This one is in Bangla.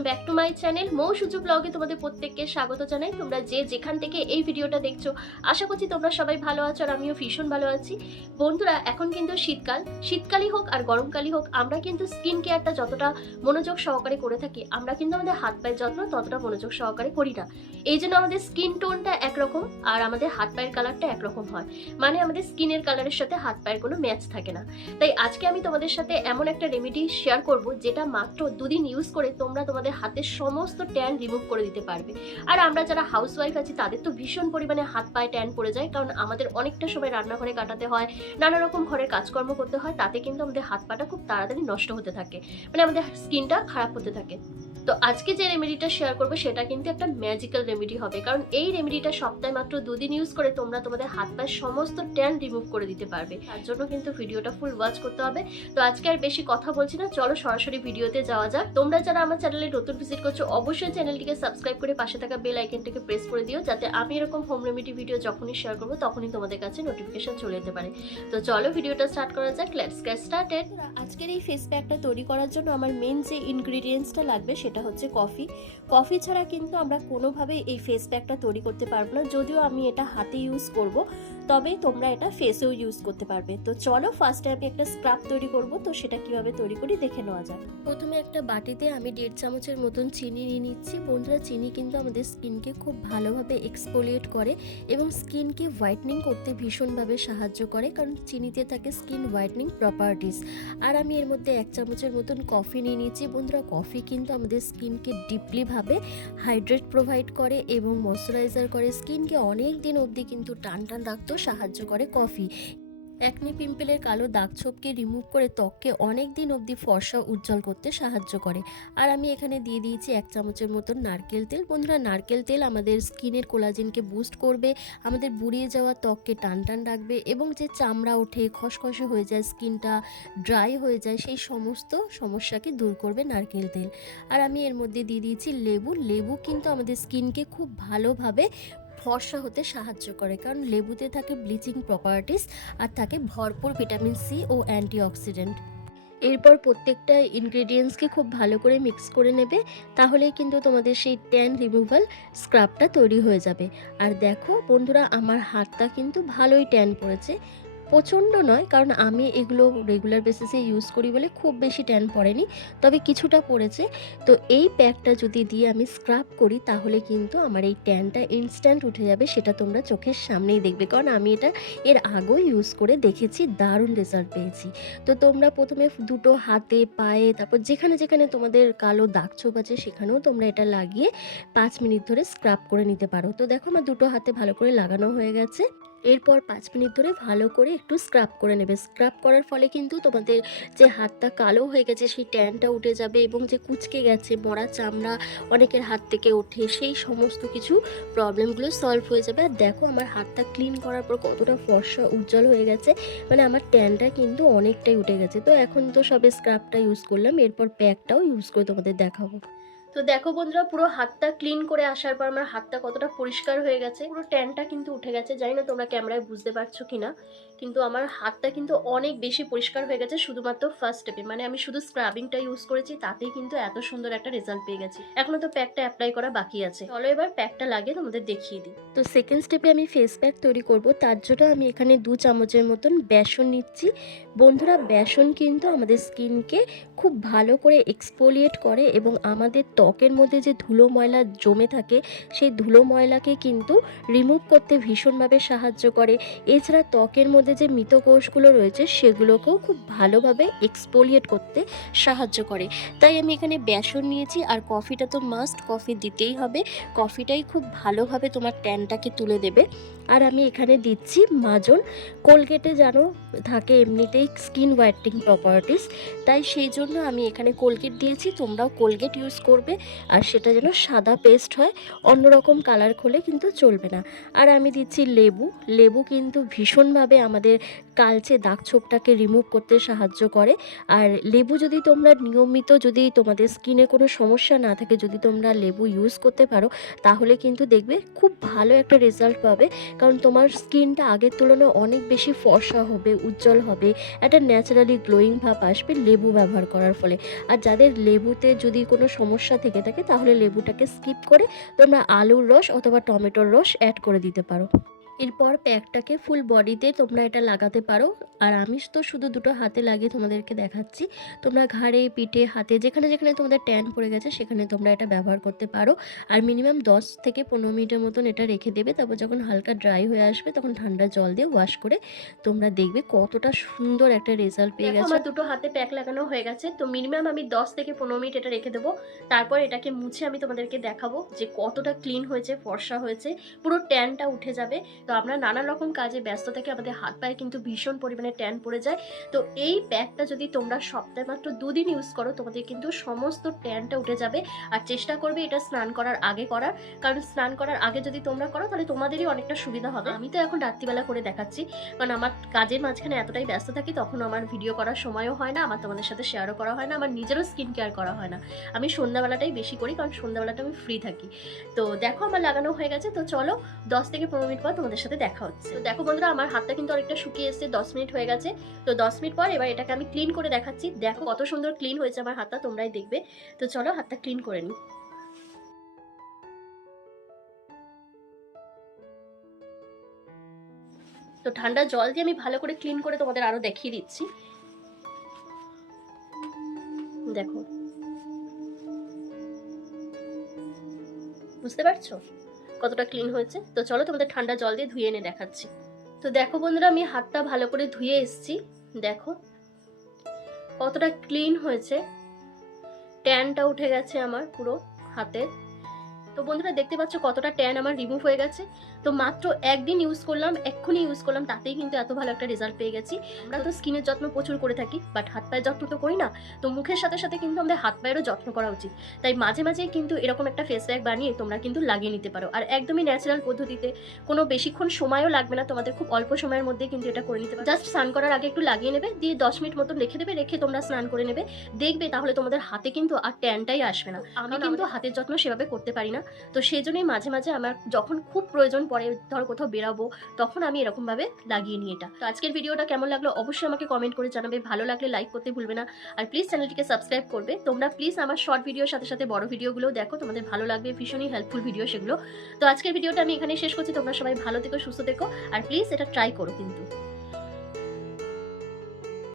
Welcome back to my channel Mou Suju ব্লগে তোমাদের প্রত্যেককে স্বাগত জানাই। তোমরা যে যেখান থেকে এই ভিডিওটা দেখছ, আশা করছি তোমরা সবাই ভালো আছো আর আমিও ভীষণ ভালো আছি। বন্ধুরা, এখন কিন্তু শীতকাল। শীতকালই হোক আর গরমকালই হোক, আমরা কিন্তু স্কিন কেয়ারটা যতটা মনোযোগ সহকারে করে থাকি, আমরা কিন্তু আমাদের হাত পায়ের যত্ন ততটা মনোযোগ সহকারে করি না। এই জন্য আমাদের স্কিন টোনটা একরকম আর আমাদের হাত পায়ের কালারটা একরকম হয়। মানে আমাদের স্কিনের কালারের সাথে হাত পায়ের কোনো ম্যাচ থাকে না। তাই আজকে আমি তোমাদের সাথে এমন একটা রেমেডি শেয়ার করব, যেটা মাত্র দুদিন ইউজ করে তোমরা তোমাদের হাতের সমস্ত ট্যান রিমুভ করে দিতে পারবে। আর আমরা যারা হাউস ওয়াইফ আছি, তাদের তো ভীষণ পরিমাণে হাত পায়ে ট্যান পড়ে যায়, কারণ আমাদের অনেকটা সময় রান্নাঘরে কাটাতে হয়, নানা রকম ঘরের কাজকর্ম করতে হয়, তাতে কিন্তু আমাদের হাত পাটা খুব তাড়াতাড়ি নষ্ট হতে থাকে। মানে আমাদের স্কিনটা খারাপ হতে থাকে। তো আজকে যে রেমেডিটা শেয়ার করব, সেটা কিন্তু একটা ম্যাজিক্যাল রেমেডি হবে। কারণ এই রেমেডিটা সপ্তাহে মাত্র দুদিন ইউজ করে তোমরা তোমাদের হাত পায়ের সমস্ত ট্যান রিমুভ করে দিতে পারবে। তার জন্য কিন্তু ভিডিওটা ফুল ওয়াচ করতে হবে। তো আজকে আর বেশি কথা বলছি না, চলো সরাসরি ভিডিওতে যাওয়া যাক। তোমরা যারা আমার চ্যানেলে নতুন ভিজিট করছ, অবশ্যই চ্যানেলটিকে সাবস্ক্রাইব করে পাশে থাকা বেল আইকনটিকে প্রেস করে দিও, যাতে আমি এরকম হোম রেমেডি ভিডিও যখনই শেয়ার করব, তখনই তোমাদের কাছে নোটিফিকেশন চলে যেতে পারে। তো চলো ভিডিওটা স্টার্ট করা যাক লেটস গেট স্টার্টেড আজকের এই ফেস প্যাকটা তৈরি করার জন্য আমার মেন যে ইনগ্রিডিয়েন্টসটা লাগবে, সেটা হচ্ছে কফি। কফি ছাড়া কিন্তু আমরা কোনোভাবেই এই ফেস প্যাকটা তৈরি করতে পারব না, যদিও আমি এটা হাতে ইউজ করব। তবে তোমরা এটা ফেসেও ইউজ করতে পারবে। তো চলো ফার্স্টে আমি একটা স্ক্রাব তৈরি করব, তো সেটা কীভাবে তৈরি করি দেখে নেওয়া যাক। প্রথমে একটা বাটিতে আমি দেড় চামচের মতন চিনি নিয়ে নিচ্ছি। বন্ধুরা, চিনি কিন্তু আমাদের স্কিনকে খুব ভালোভাবে এক্সপোলিয়েট করে এবং স্কিনকে হোয়াইটনিং করতে ভীষণভাবে সাহায্য করে, কারণ চিনিতে থাকে স্কিন হোয়াইটনিং প্রপার্টিস আর আমি এর মধ্যে এক চামচের মতন কফি নিয়ে নিয়েছি বন্ধুরা কফি কিন্তু আমাদের স্কিনকে ডিপলিভাবে হাইড্রেট প্রোভাইড করে এবং ময়শ্চারাইজার করে। স্কিনকে অনেক দিন অবধি কিন্তু টান টান রাখতেও সাহায্য করে কফি। অ্যাকনি পিম্পলের কালো দাগ ছোপকে রিমুভ করে ত্বককে অনেক দিন অবধি ফর্সা উজ্জ্বল করতে সাহায্য করে। আর আমি এখানে দিয়ে দিয়েছি এক চামচের মতন নারকেল তেল। বন্ধুরা, নারকেল তেল আমাদের স্কিনের কোলাজেনকে বুস্ট করবে, আমাদের বুড়িয়ে যাওয়া ত্বককে টান টান রাখবে এবং যে চামড়া ওঠে, খসখসে হয়ে যায় স্কিনটা ড্রাই হয়ে যায়, সেই সমস্ত সমস্যাকে দূর করবে নারকেল তেল। আর আমি এর মধ্যে দিয়ে দিয়েছি লেবু। লেবু কিন্তু আমাদের স্কিনকে খুব ভালোভাবে ফর্সা হতে সাহায্য করে। কারণ লেবুতে থাকে ব্লিচিং প্রপার্টিস আর থাকে ভরপুর ভিটামিন সি ও অ্যান্টিঅক্সিডেন্ট। এরপর প্রত্যেকটা ইনগ্রেডিয়েন্টসকে খুব ভালো করে মিক্স করে নেবে, তাহলেই কিন্তু তোমাদের সেই ট্যান রিমুভাল স্ক্রাবটা তৈরি হয়ে যাবে। আর দেখো বন্ধুরা, আমার হাতটা কিন্তু ভালোই ট্যান পড়েছে। প্রচণ্ড নয়, কারণ আমি এগুলো রেগুলার বেসিসে ইউজ করি বলে খুব বেশি ট্যান পড়েনি, তবে কিছুটা পড়েছে। তো এই প্যাকটা যদি দিয়ে আমি স্ক্রাব করি, তাহলে কিন্তু আমার এই ট্যানটা ইনস্ট্যান্ট উঠে যাবে, সেটা তোমরা চোখের সামনেই দেখবে। কারণ আমি এটা এর আগেও ইউজ করে দেখেছি, দারুণ রেজাল্ট পেয়েছি। তো তোমরা প্রথমে দুটো হাতে, পায়ে, তারপর যেখানে যেখানে তোমাদের কালো দাগ ছোপ আছে, সেখানেও তোমরা এটা লাগিয়ে পাঁচ মিনিট ধরে স্ক্রাব করে নিতে পারো। তো দেখো আমার দুটো হাতে ভালো করে লাগানো হয়ে গেছে। এরপর পাঁচ মিনিট ধরে ভালো করে একটু স্ক্রাব করে নেবে। স্ক্রাব করার ফলে কিন্তু তোমাদের যে হাতটা কালো হয়ে গেছে, সেই ট্যানটা উঠে যাবে এবং যে কুচকে গেছে, মরা চামড়া অনেকের হাত থেকে ওঠে, সেই সমস্ত কিছু প্রবলেমগুলো সলভ হয়ে যাবে। আর দেখো আমার হাতটা ক্লিন করার পর কতটা ফর্সা উজ্জ্বল হয়ে গেছে মানে আমার ট্যানটা কিন্তু অনেকটাই উঠে গেছে। তো এখন তো সবে স্ক্রাবটা ইউজ করলাম, এরপর প্যাকটাও ইউজ করে তোমাদের দেখাবো। তো দেখো বন্ধুরা, পুরো হাতটা ক্লিন করে আসার পর আমার হাতটা কতটা পরিষ্কার হয়ে গেছে। পুরো ট্যানটা কিন্তু উঠে গেছে। জানি না তোমরা ক্যামেরায় বুঝতে পারছ কি না কিন্তু আমার হাতটা কিন্তু অনেক বেশি পরিষ্কার হয়ে গেছে শুধুমাত্র ফার্স্ট স্টেপে মানে আমি শুধু স্ক্রাবিংটা ইউজ করেছি, তাতেই কিন্তু এত সুন্দর একটা রেজাল্ট পেয়ে গেছি। এখনও তো প্যাকটা অ্যাপ্লাই করা বাকি আছে। চলো এবার প্যাকটা লাগে তোমাদের দেখিয়ে দিই। তো সেকেন্ড স্টেপে আমি ফেস প্যাক তৈরি করব। তার জন্য আমি এখানে দু চামচের মতন বেসন নিচ্ছি। বন্ধুরা, বেসন কিন্তু আমাদের স্কিনকে খুব ভালো করে এক্সপোলিয়েট করে এবং আমাদের ত্বকের মধ্যে যে ধুলো ময়লা জমে থাকে, সেই ধুলো ময়লাকে কিন্তু রিমুভ করতে ভীষণভাবে সাহায্য করে। এছাড়া ত্বকের মধ্যে যে মৃত কোষগুলো রয়েছে সেগুলোকেও খুব ভালোভাবে এক্সপোলিয়েট করতে সাহায্য করে। তাই আমি এখানে বেসন নিয়েছি আর কফিটা তো মাস্ট কফি দিতেই হবে। কফিটাই খুব ভালোভাবে তোমার ট্যানটাকে তুলে দেবে। আর আমি এখানে দিচ্ছি মাজন। কোলগেটে যেন থাকে এমনিতেই স্কিন হোয়াইটনিং প্রপার্টিস তাই সেই জন্য আমি এখানে কোলগেট দিয়েছি। তোমরাও কোলগেট ইউজ করবে আর সেটা যেন সাদা পেস্ট হয়, অন্যরকম কালার খোলে কিন্তু চলবে না। আর আমি দিচ্ছি লেবু। লেবু কিন্তু ভীষণভাবে আমাদের আমাদের কালচে দাগ ছোপটাকে রিমুভ করতে সাহায্য করে। আর লেবু যদি তোমরা নিয়মিত যদি তোমাদের স্কিনে কোনো সমস্যা না থাকে, যদি তোমরা লেবু ইউজ করতে পারো, তাহলে কিন্তু দেখবে খুব ভালো একটা রেজাল্ট পাবে। কারণ তোমার স্কিনটা আগের তুলনায় অনেক বেশি ফর্সা হবে, উজ্জ্বল হবে, একটা ন্যাচারালি গ্লোয়িং ভাব আসবে লেবু ব্যবহার করার ফলে। আর যাদের লেবুতে যদি কোনো সমস্যা থেকে থাকে, তাহলে লেবুটাকে স্কিপ করে তোমরা আলুর রস অথবা টমেটোর রস অ্যাড করে দিতে পারো। এরপর প্যাকটাকে ফুল বডিতে তোমরা এটা লাগাতে পারো। আর আমি তো শুধু দুটো হাতে লাগিয়ে তোমাদেরকে দেখাচ্ছি। তোমরা ঘাড়ে পিঠে হাতে যেখানে যেখানে তোমাদের ট্যান পড়ে গেছে সেখানে তোমরা এটা ব্যবহার করতে পারো। আর মিনিমাম দশ থেকে পনেরো মিনিটের মতন এটা রেখে দেবে। তারপর যখন হালকা ড্রাই হয়ে আসবে তখন ঠান্ডা জল দিয়ে ওয়াশ করে তোমরা দেখবে কতটা সুন্দর একটা রেজাল্ট পেয়ে গেছে। আমার দুটো হাতে প্যাক লাগানো হয়ে গেছে। তো মিনিমাম আমি দশ থেকে পনেরো মিনিট এটা রেখে দেবো। তারপর এটাকে মুছে আমি তোমাদেরকে দেখাবো যে কতটা ক্লিন হয়েছে ফর্সা হয়েছে। পুরো ট্যানটা উঠে যাবে। তো আমরা নানা রকম কাজে ব্যস্ত থেকে, আমাদের হাত পায়ে কিন্তু ভীষণ পরিমাণে ট্যান পড়ে যায়। তো এই প্যাকটা যদি তোমরা সপ্তাহে মাত্র দুদিন ইউজ করো, তোমাদের কিন্তু সমস্ত ট্যানটা উঠে যাবে। আর চেষ্টা করবে এটা স্নান করার আগে করার। কারণ স্নান করার আগে যদি তোমরা করো, তাহলে তোমাদেরই অনেকটা সুবিধা হবে। আমি তো এখন রাত্রিবেলা করে দেখাচ্ছি। কারণ আমার কাজের মাঝখানে এতটাই ব্যস্ত থাকি, তখন আমার ভিডিও করার সময়ও হয় না, আমার তোমাদের সাথে শেয়ারও করা হয় না, আমার নিজেরও স্কিন কেয়ার করা হয় না। আমি সন্ধ্যাবেলাটাই বেশি করি, কারণ সন্ধ্যাবেলাটা আমি ফ্রি থাকি। তো দেখো আমার লাগানো হয়ে গেছে, তো চলো দশ থেকে পনেরো মিনিট পর তোমাদের সাথে দেখা হচ্ছে। তো দেখো বন্ধুরা, আমার হাতটা কিন্তু অনেকটা শুকিয়ে এসেছে, দশ মিনিট হয়ে গেছে। তো দশ মিনিট পর এবার এটাকে আমি ক্লিন করে দেখাচ্ছি। দেখো কত সুন্দর ক্লিন হয়েছে আমার হাতটা, তোমরাই দেখবে। তো চলো হাতটা ক্লিন করে নিই। তো ঠান্ডা জল দিয়ে আমি ভালো করে ক্লিন করে তোমাদের আরও দেখিয়ে দিচ্ছি। দেখো। বুঝতে পারছ? কতটা ক্লিন হয়েছে? তো চলো তোমাদের ঠান্ডা জল দিয়ে ধুয়ে এনে দেখাচ্ছি। তো দেখো বন্ধুরা, আমি হাতটা ভালো করে ধুয়ে এসছি। দেখো, কতটা ক্লিন হয়েছে। ট্যানটা উঠে গেছে আমার পুরো হাতের। তো বন্ধুরা দেখতে পাচ্ছ কতটা ট্যান আমার রিমুভ হয়ে গেছে। তো মাত্র একদিন ইউজ করলাম এক্ষুনি ইউজ করলাম তাতেই কিন্তু এত ভালো একটা রেজাল্ট পেয়ে গেছি। আমরা তো স্কিনের যত্ন প্রচুর করে থাকি বাট হাত পায়ের যত্ন তো করি না। তো মুখের সাথে সাথে কিন্তু আমাদের হাত পায়েরও যত্ন করা উচিত। তাই মাঝে মাঝে কিন্তু এরকম একটা ফেস প্যাক বানিয়ে তোমরা কিন্তু লাগিয়ে নিতে পারো। আর একদমই ন্যাচারাল পদ্ধতিতে কোনো বেশিক্ষণ সময়ও লাগবে না তোমাদের খুব অল্প সময়ের মধ্যে কিন্তু এটা করে নিতে পারো। জাস্ট স্নান করার আগে একটু লাগিয়ে নেবে দিয়ে দশ মিনিট মতো রেখে দেবে রেখে তোমরা স্নান করে নেবে। দেখবে তাহলে তোমাদের হাতে কিন্তু আর ট্যানটাই আসবে না। আমি কিন্তু হাতের যত্ন সেভাবে করতে পারি না তো সেই জন্যই মাঝে মাঝে আমার যখন খুব প্রয়োজন পড়ে ধরো কোথাও বেরাবো, তখন আমি এরকমভাবে লাগিয়ে নিই এটা। তো আজকের ভিডিওটা কেমন লাগল অবশ্যই আমাকে কমেন্ট করে জানাবে। ভালো লাগলে লাইক করতে ভুলবে না। আর প্লিজ চ্যানেলটিকে সাবস্ক্রাইব করবে। তোমরা প্লিজ আমার শর্ট ভিডিওর সাথে সাথে বড় ভিডিওগুলো দেখো। তোমাদের ভালো লাগবে, ভীষণই হেল্পফুল ভিডিও সেগুলো। তো আজকের ভিডিওটা আমি এখানে শেষ করছি। তোমরা সবাই ভালো থেকো, সুস্থ থেকো। আর প্লিজ এটা ট্রাই করো কিন্তু।